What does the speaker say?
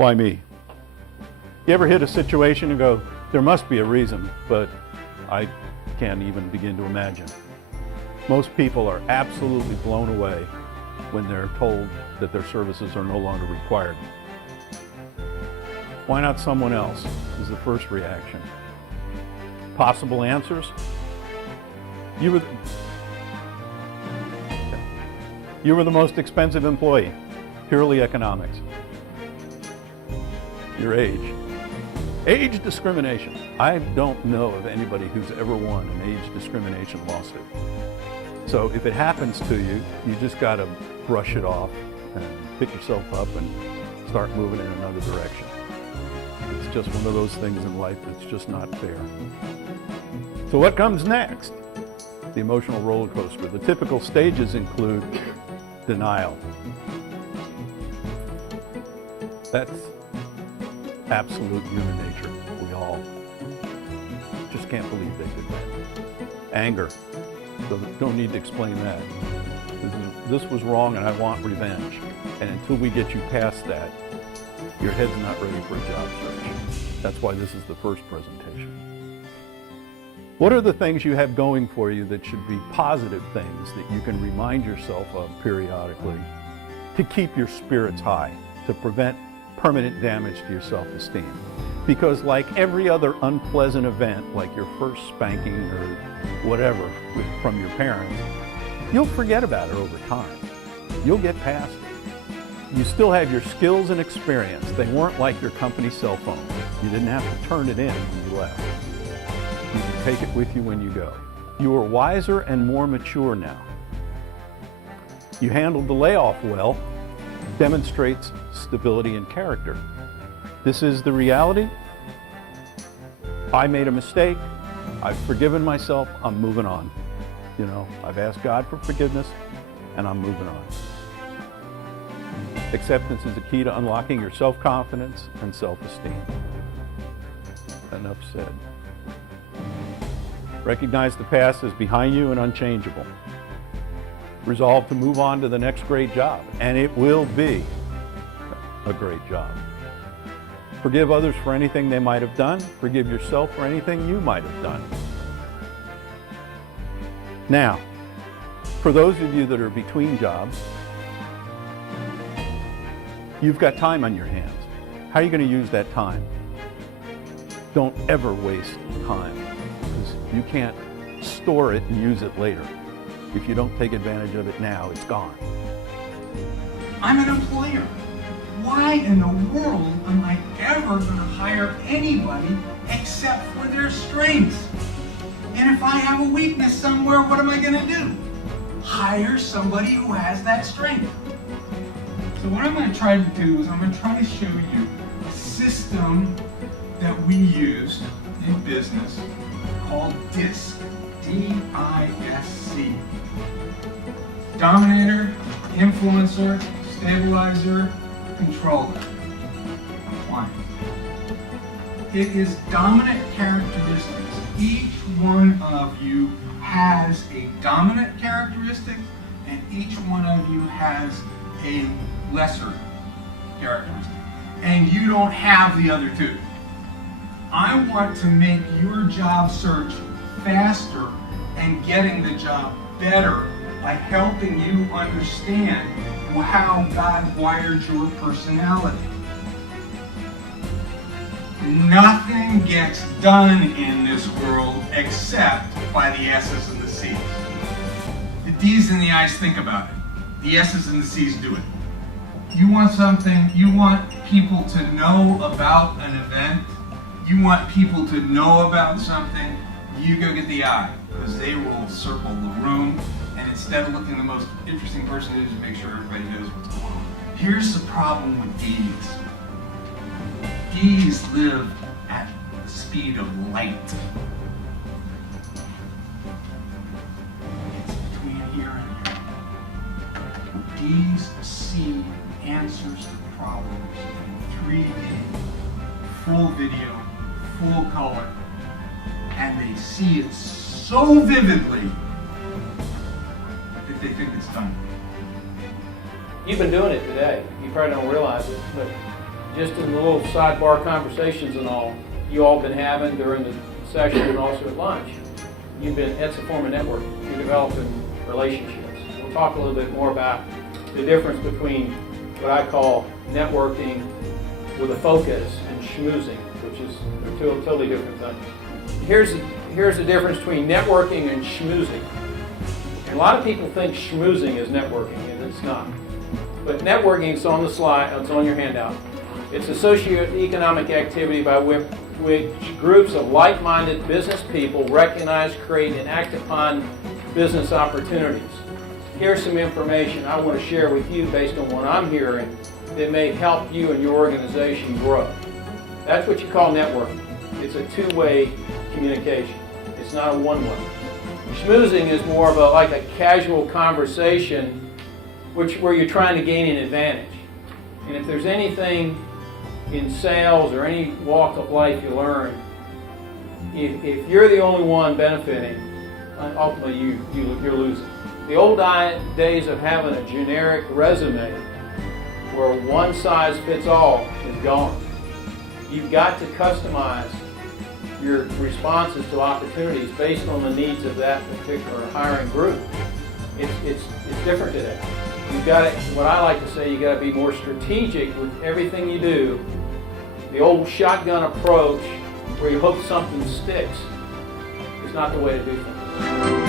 Why me? You ever hit a situation and go, there must be a reason, but I can't even begin to imagine. Most people are absolutely blown away when they're told that their services are no longer required. Why not someone else is the first reaction. Possible answers? You were the most expensive employee, purely economics. Your age. Age discrimination. I don't know of anybody who's ever won an age discrimination lawsuit. So if it happens to you, you just got to brush it off and pick yourself up and start moving in another direction. It's just one of those things in life that's just not fair. So what comes next? The emotional roller coaster. The typical stages include denial. That's absolute human nature. We all just can't believe they did that. Anger. Don't need to explain that. This was wrong and I want revenge. And until we get you past that, your head's not ready for a job search. That's why this is the first presentation. What are the things you have going for you that should be positive things that you can remind yourself of periodically to keep your spirits high, to prevent permanent damage to your self-esteem? Because like every other unpleasant event, like your first spanking or whatever from your parents, you'll forget about it over time. You'll get past it. You still have your skills and experience. They weren't like your company cell phone. You didn't have to turn it in when you left. You can take it with you when you go. You are wiser and more mature now. You handled the layoff well, demonstrates stability and character. This is the reality. I made a mistake. I've forgiven myself. I'm moving on. You know, I've asked God for forgiveness and I'm moving on. Acceptance is the key to unlocking your self-confidence and self-esteem. Enough said. Recognize the past as behind you and unchangeable. Resolve to move on to the next great job, and it will be a great job. Forgive others for anything they might have done. Forgive yourself for anything you might have done. Now, for those of you that are between jobs, you've got time on your hands. How are you going to use that time? Don't ever waste time, because you can't store it and use it later. If you don't take advantage of it now, it's gone. I'm an employer. Why in the world am I ever going to hire anybody except for their strengths? And if I have a weakness somewhere, what am I going to do? Hire somebody who has that strength. So what I'm going to try to do is I'm going to try to show you a system that we use in business called DISC. D-I-S-C. Dominator, influencer, stabilizer, controller. Client. It is dominant characteristics. Each one of you has a dominant characteristic and each one of you has a lesser characteristic. And you don't have the other two. I want to make your job search faster and getting the job better by helping you understand how God wired your personality. Nothing gets done in this world except by the S's and the C's. The D's and the I's think about it. The S's and the C's do it. You want something, you want people to know about an event, you want people to know about something, you go get the I, because they will circle the room, and instead of looking the most interesting person, they just make sure everybody knows what's going on. Here's the problem with D's. D's live at the speed of light. It's between here and here. D's see answers to problems in 3D, full video, full color, and they see it so vividly that they think it's done. You've been doing it today. You probably don't realize it, but just in the little sidebar conversations and all you all been having during the session and also at lunch, that's a form of networking. You're developing relationships. We'll talk a little bit more about the difference between what I call networking with a focus and schmoozing, which is two totally different things. Here's the difference between networking and schmoozing. And a lot of people think schmoozing is networking, and it's not. But networking is on the slide, it's on your handout. It's a socioeconomic activity by which groups of like-minded business people recognize, create, and act upon business opportunities. Here's some information I want to share with you based on what I'm hearing that may help you and your organization grow. That's what you call networking. It's a two-way communication. It's not a one-way. Schmoozing is more of like a casual conversation where you're trying to gain an advantage. And if there's anything in sales or any walk of life you learn, if you're the only one benefiting, ultimately you're losing. The old days of having a generic resume where one size fits all is gone. You've got to customize your responses to opportunities based on the needs of that particular hiring group. It's different today. You've got to, what I like to say, you got to be more strategic with everything you do. The old shotgun approach where you hope something sticks is not the way to do things.